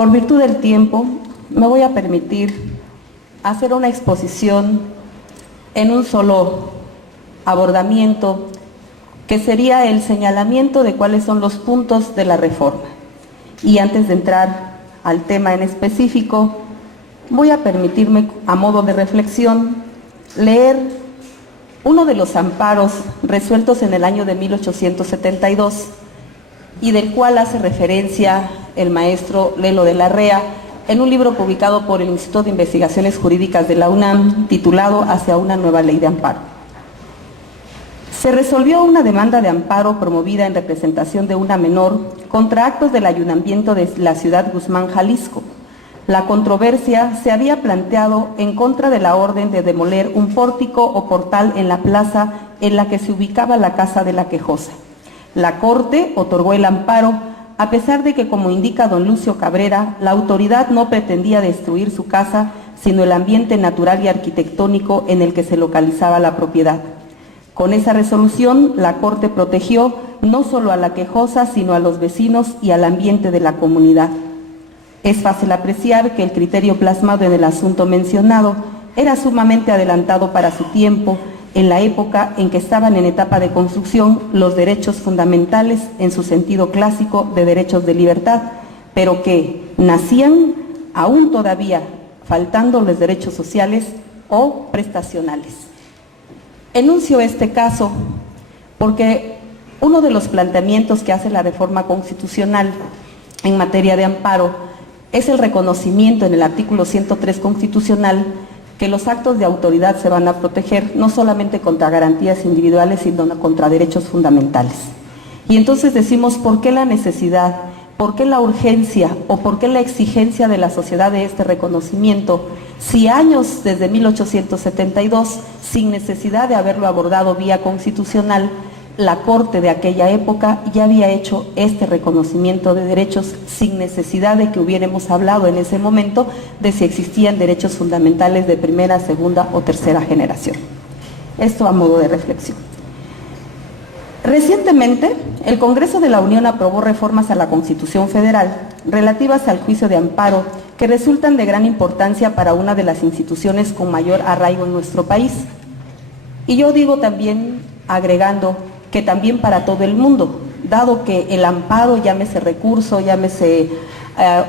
Por virtud del tiempo, me voy a permitir hacer una exposición en un solo abordamiento, que sería el señalamiento de cuáles son los puntos de la reforma. Y antes de entrar al tema en específico, voy a permitirme, a modo de reflexión, leer uno de los amparos resueltos en el año de 1872 y del cual hace referencia el maestro Lelo de la Rea en un libro publicado por el Instituto de Investigaciones Jurídicas de la UNAM, titulado Hacia una nueva ley de amparo. Se resolvió una demanda de amparo promovida en representación de una menor contra actos del ayuntamiento de la ciudad Guzmán, Jalisco. La controversia se había planteado en contra de la orden de demoler un pórtico o portal en la plaza en la que se ubicaba la casa de la quejosa. La Corte otorgó el amparo, a pesar de que, como indica don Lucio Cabrera, la autoridad no pretendía destruir su casa, sino el ambiente natural y arquitectónico en el que se localizaba la propiedad. Con esa resolución, la Corte protegió no solo a la quejosa, sino a los vecinos y al ambiente de la comunidad. Es fácil apreciar que el criterio plasmado en el asunto mencionado era sumamente adelantado para su tiempo, en la época en que estaban en etapa de construcción los derechos fundamentales en su sentido clásico de derechos de libertad, pero que nacían aún todavía faltando los derechos sociales o prestacionales. Enuncio este caso porque uno de los planteamientos que hace la reforma constitucional en materia de amparo es el reconocimiento en el artículo 103 constitucional que los actos de autoridad se van a proteger no solamente contra garantías individuales, sino contra derechos fundamentales. Y entonces decimos, ¿por qué la necesidad, por qué la urgencia o por qué la exigencia de la sociedad de este reconocimiento, si años desde 1872, sin necesidad de haberlo abordado vía constitucional, la Corte de aquella época ya había hecho este reconocimiento de derechos sin necesidad de que hubiéramos hablado en ese momento de si existían derechos fundamentales de primera, segunda o tercera generación? Esto a modo de reflexión. Recientemente, el Congreso de la Unión aprobó reformas a la Constitución Federal relativas al juicio de amparo que resultan de gran importancia para una de las instituciones con mayor arraigo en nuestro país. Y yo digo también, agregando, que también para todo el mundo, dado que el amparo, llámese recurso, llámese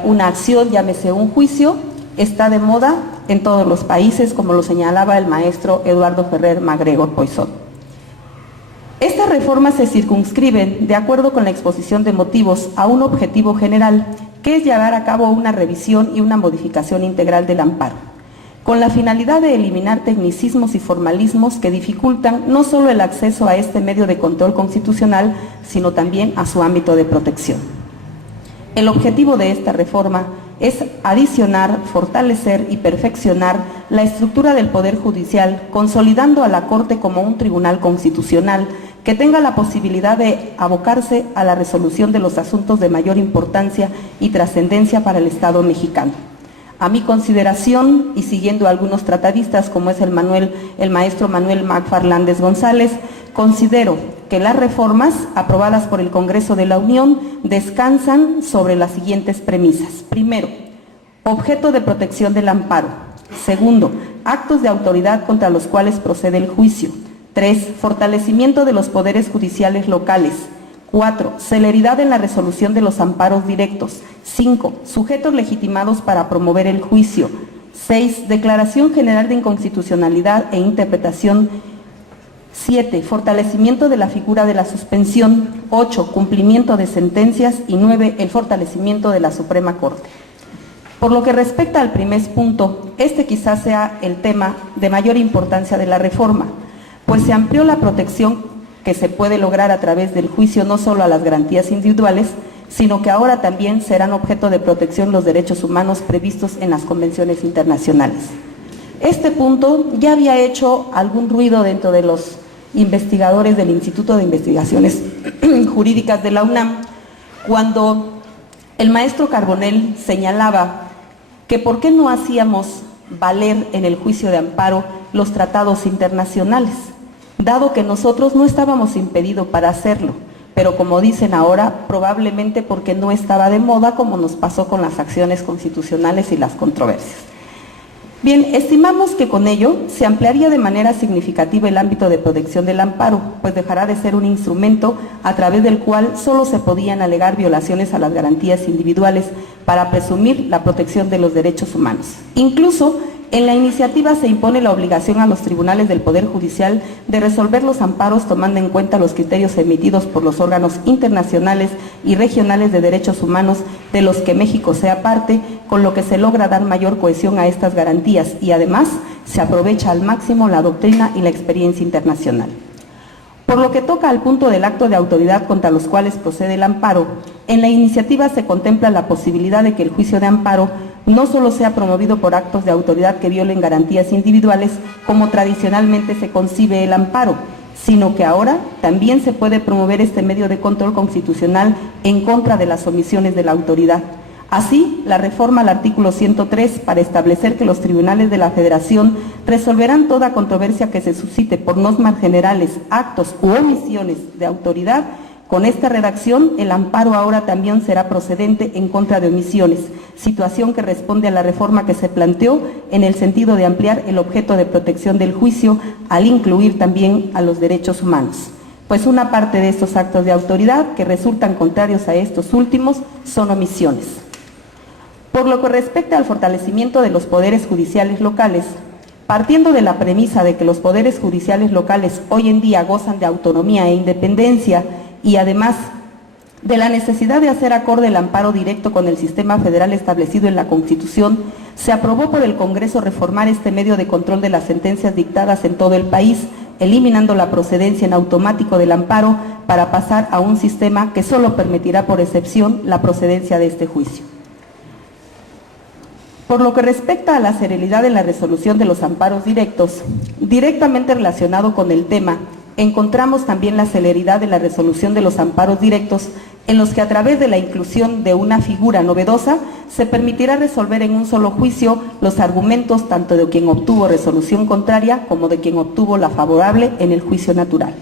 una acción, llámese un juicio, está de moda en todos los países, como lo señalaba el maestro Eduardo Ferrer MacGregor Poisson. Estas reformas se circunscriben, de acuerdo con la exposición de motivos, a un objetivo general, que es llevar a cabo una revisión y una modificación integral del amparo, con la finalidad de eliminar tecnicismos y formalismos que dificultan no solo el acceso a este medio de control constitucional, sino también a su ámbito de protección. El objetivo de esta reforma es adicionar, fortalecer y perfeccionar la estructura del Poder Judicial, consolidando a la Corte como un tribunal constitucional que tenga la posibilidad de abocarse a la resolución de los asuntos de mayor importancia y trascendencia para el Estado mexicano. A mi consideración, y siguiendo a algunos tratadistas como es el maestro Manuel Mac Fernández González, considero que las reformas aprobadas por el Congreso de la Unión descansan sobre las siguientes premisas. Primero, objeto de protección del amparo. Segundo, actos de autoridad contra los cuales procede el juicio. 3, fortalecimiento de los poderes judiciales locales. 4, celeridad en la resolución de los amparos directos. 5, sujetos legitimados para promover el juicio. 6, declaración general de inconstitucionalidad e interpretación. 7, fortalecimiento de la figura de la suspensión. 8, cumplimiento de sentencias. Y 9, el fortalecimiento de la Suprema Corte. Por lo que respecta al primer punto, este quizás sea el tema de mayor importancia de la reforma, pues se amplió la protección que se puede lograr a través del juicio no solo a las garantías individuales, sino que ahora también serán objeto de protección los derechos humanos previstos en las convenciones internacionales. Este punto ya había hecho algún ruido dentro de los investigadores del Instituto de Investigaciones Jurídicas de la UNAM, cuando el maestro Carbonell señalaba que por qué no hacíamos valer en el juicio de amparo los tratados internacionales, dado que nosotros no estábamos impedidos para hacerlo, pero como dicen ahora, probablemente porque no estaba de moda, como nos pasó con las acciones constitucionales y las controversias. Bien, estimamos que con ello se ampliaría de manera significativa el ámbito de protección del amparo, pues dejará de ser un instrumento a través del cual solo se podían alegar violaciones a las garantías individuales para presumir la protección de los derechos humanos. Incluso, en la iniciativa se impone la obligación a los tribunales del Poder Judicial de resolver los amparos tomando en cuenta los criterios emitidos por los órganos internacionales y regionales de derechos humanos de los que México sea parte, con lo que se logra dar mayor cohesión a estas garantías y además se aprovecha al máximo la doctrina y la experiencia internacional. Por lo que toca al punto del acto de autoridad contra los cuales procede el amparo, en la iniciativa se contempla la posibilidad de que el juicio de amparo no solo sea promovido por actos de autoridad que violen garantías individuales, como tradicionalmente se concibe el amparo, sino que ahora también se puede promover este medio de control constitucional en contra de las omisiones de la autoridad. Así, la reforma al artículo 103 para establecer que los tribunales de la Federación resolverán toda controversia que se suscite por normas generales, actos u omisiones de autoridad. Con esta redacción, el amparo ahora también será procedente en contra de omisiones, situación que responde a la reforma que se planteó en el sentido de ampliar el objeto de protección del juicio al incluir también a los derechos humanos. Pues una parte de estos actos de autoridad que resultan contrarios a estos últimos son omisiones. Por lo que respecta al fortalecimiento de los poderes judiciales locales, partiendo de la premisa de que los poderes judiciales locales hoy en día gozan de autonomía e independencia, y además de la necesidad de hacer acorde el amparo directo con el sistema federal establecido en la Constitución, se aprobó por el Congreso reformar este medio de control de las sentencias dictadas en todo el país, eliminando la procedencia en automático del amparo para pasar a un sistema que solo permitirá por excepción la procedencia de este juicio. Por lo que respecta a la celeridad en la resolución de los amparos directos, directamente relacionado con el tema, encontramos también la celeridad en la resolución de los amparos directos, en los que a través de la inclusión de una figura novedosa se permitirá resolver en un solo juicio los argumentos tanto de quien obtuvo resolución contraria como de quien obtuvo la favorable en el juicio natural.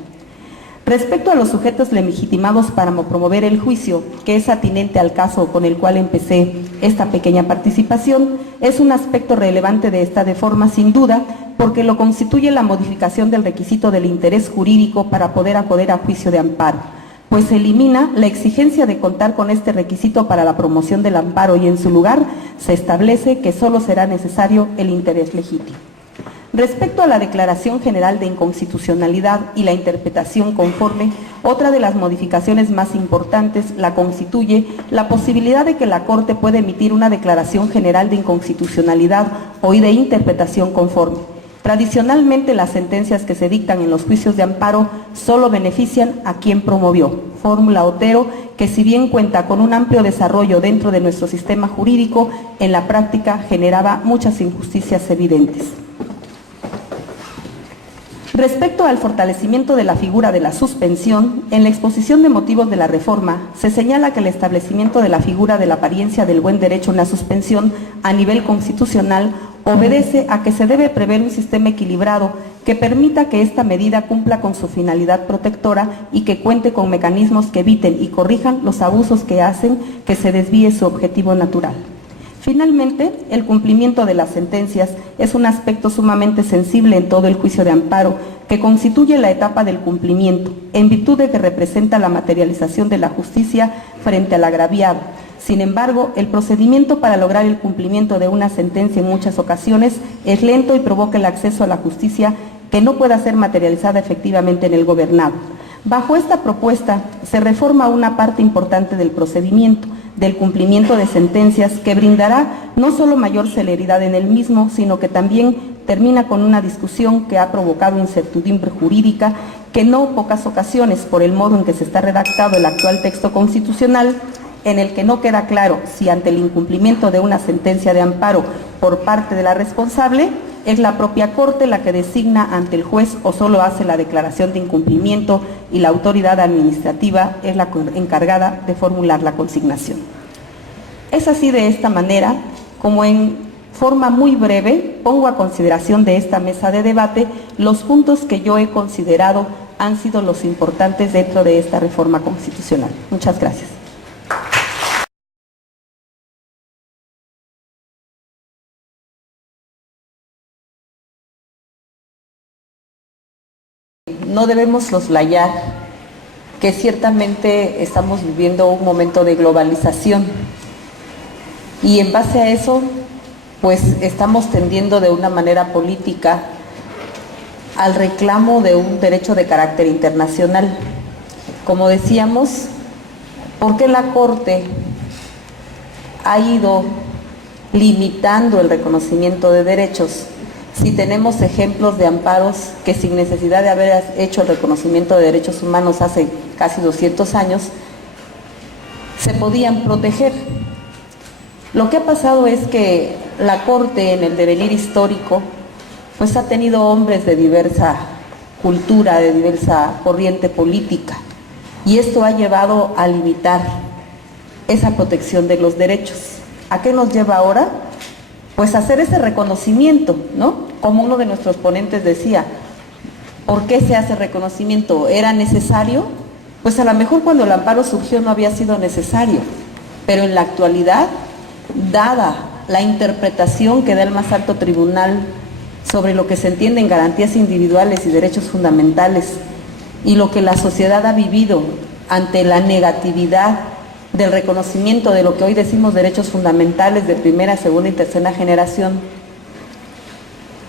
Respecto a los sujetos legitimados para promover el juicio, que es atinente al caso con el cual empecé esta pequeña participación, es un aspecto relevante de esta reforma sin duda, porque lo constituye la modificación del requisito del interés jurídico para poder acudir a juicio de amparo, pues se elimina la exigencia de contar con este requisito para la promoción del amparo y en su lugar se establece que solo será necesario el interés legítimo. Respecto a la Declaración General de Inconstitucionalidad y la interpretación conforme, otra de las modificaciones más importantes la constituye la posibilidad de que la Corte pueda emitir una Declaración General de Inconstitucionalidad o de interpretación conforme. Tradicionalmente, las sentencias que se dictan en los juicios de amparo solo benefician a quien promovió. Fórmula Otero, que si bien cuenta con un amplio desarrollo dentro de nuestro sistema jurídico, en la práctica generaba muchas injusticias evidentes. Respecto al fortalecimiento de la figura de la suspensión, en la exposición de motivos de la reforma se señala que el establecimiento de la figura de la apariencia del buen derecho en la suspensión a nivel constitucional obedece a que se debe prever un sistema equilibrado que permita que esta medida cumpla con su finalidad protectora y que cuente con mecanismos que eviten y corrijan los abusos que hacen que se desvíe su objetivo natural. Finalmente, el cumplimiento de las sentencias es un aspecto sumamente sensible en todo el juicio de amparo, que constituye la etapa del cumplimiento, en virtud de que representa la materialización de la justicia frente al agraviado. Sin embargo, el procedimiento para lograr el cumplimiento de una sentencia en muchas ocasiones es lento y provoca el acceso a la justicia que no pueda ser materializada efectivamente en el gobernado. Bajo esta propuesta se reforma una parte importante del procedimiento, del cumplimiento de sentencias, que brindará no solo mayor celeridad en el mismo, sino que también termina con una discusión que ha provocado incertidumbre jurídica, que no pocas ocasiones, por el modo en que se está redactado el actual texto constitucional, en el que no queda claro si ante el incumplimiento de una sentencia de amparo por parte de la responsable, es la propia Corte la que designa ante el juez o solo hace la declaración de incumplimiento y la autoridad administrativa es la encargada de formular la consignación. Es así, de esta manera, como en forma muy breve pongo a consideración de esta mesa de debate los puntos que yo he considerado han sido los importantes dentro de esta reforma constitucional. Muchas gracias. No debemos soslayar que ciertamente estamos viviendo un momento de globalización y en base a eso, pues estamos tendiendo de una manera política al reclamo de un derecho de carácter internacional. Como decíamos, ¿por qué la Corte ha ido limitando el reconocimiento de derechos? Si tenemos ejemplos de amparos que sin necesidad de haber hecho el reconocimiento de derechos humanos hace casi 200 años, se podían proteger. Lo que ha pasado es que la Corte, en el devenir histórico, pues ha tenido hombres de diversa cultura, de diversa corriente política, y esto ha llevado a limitar esa protección de los derechos. ¿A qué nos lleva ahora? Pues hacer ese reconocimiento, ¿no? Como uno de nuestros ponentes decía, ¿por qué se hace reconocimiento? ¿Era necesario? Pues a lo mejor cuando el amparo surgió no había sido necesario, pero en la actualidad, dada la interpretación que da el más alto tribunal sobre lo que se entiende en garantías individuales y derechos fundamentales y lo que la sociedad ha vivido ante la negatividad del reconocimiento de lo que hoy decimos derechos fundamentales de primera, segunda y tercera generación,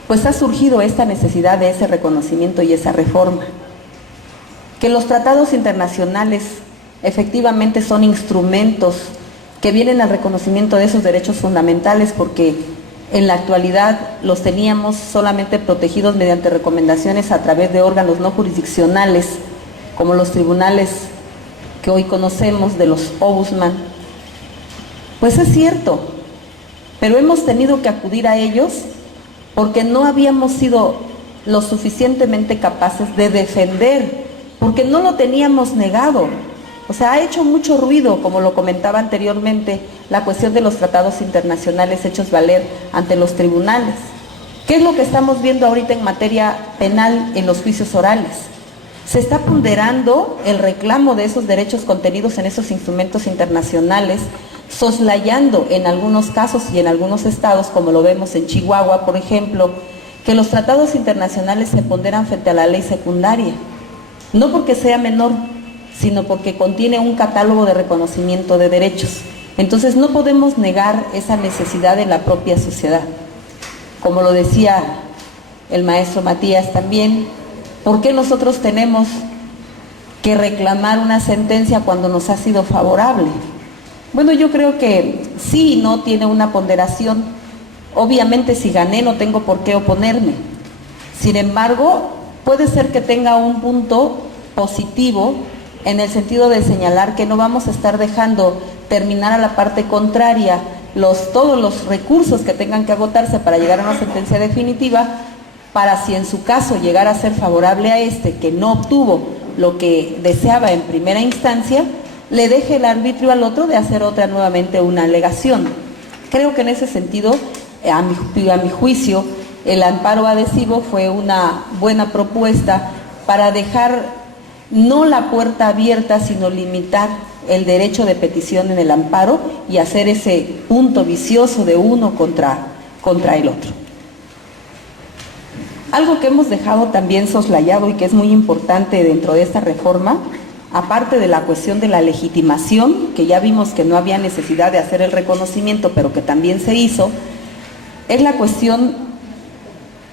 pues ha surgido esta necesidad de ese reconocimiento y esa reforma. Que los tratados internacionales efectivamente son instrumentos que vienen al reconocimiento de esos derechos fundamentales, porque en la actualidad los teníamos solamente protegidos mediante recomendaciones a través de órganos no jurisdiccionales, como los tribunales que hoy conocemos, de los ombudsman. Pues es cierto, pero hemos tenido que acudir a ellos porque no habíamos sido lo suficientemente capaces de defender, porque no lo teníamos negado. O sea, ha hecho mucho ruido, como lo comentaba anteriormente, la cuestión de los tratados internacionales hechos valer ante los tribunales. ¿Qué es lo que estamos viendo ahorita en materia penal en los juicios orales? Se está ponderando el reclamo de esos derechos contenidos en esos instrumentos internacionales, soslayando en algunos casos y en algunos estados, como lo vemos en Chihuahua, por ejemplo, que los tratados internacionales se ponderan frente a la ley secundaria, no porque sea menor, sino porque contiene un catálogo de reconocimiento de derechos. Entonces no podemos negar esa necesidad en la propia sociedad. Como lo decía el maestro Matías también, ¿por qué nosotros tenemos que reclamar una sentencia cuando nos ha sido favorable? Bueno, yo creo que sí, no tiene una ponderación. Obviamente si gané no tengo por qué oponerme. Sin embargo, puede ser que tenga un punto positivo en el sentido de señalar que no vamos a estar dejando terminar a la parte contraria todos los recursos que tengan que agotarse para llegar a una sentencia definitiva, para si en su caso llegara a ser favorable a este, que no obtuvo lo que deseaba en primera instancia, le deje el arbitrio al otro de hacer nuevamente una alegación. Creo que en ese sentido, a mi juicio, el amparo adhesivo fue una buena propuesta para dejar no la puerta abierta, sino limitar el derecho de petición en el amparo y hacer ese punto vicioso de uno contra el otro. Algo que hemos dejado también soslayado y que es muy importante dentro de esta reforma, aparte de la cuestión de la legitimación, que ya vimos que no había necesidad de hacer el reconocimiento, pero que también se hizo, es la cuestión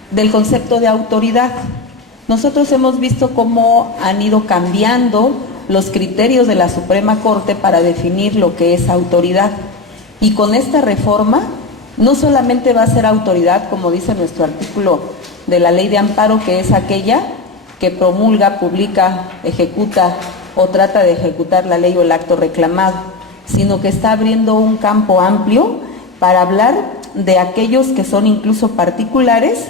del concepto de autoridad. Nosotros hemos visto cómo han ido cambiando los criterios de la Suprema Corte para definir lo que es autoridad. Y con esta reforma no solamente va a ser autoridad, como dice nuestro artículo de la ley de amparo, que es aquella que promulga, publica, ejecuta o trata de ejecutar la ley o el acto reclamado, sino que está abriendo un campo amplio para hablar de aquellos que son incluso particulares,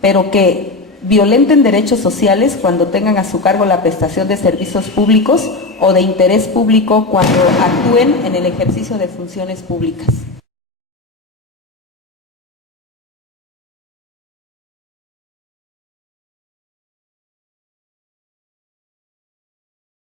pero que violenten derechos sociales cuando tengan a su cargo la prestación de servicios públicos o de interés público cuando actúen en el ejercicio de funciones públicas.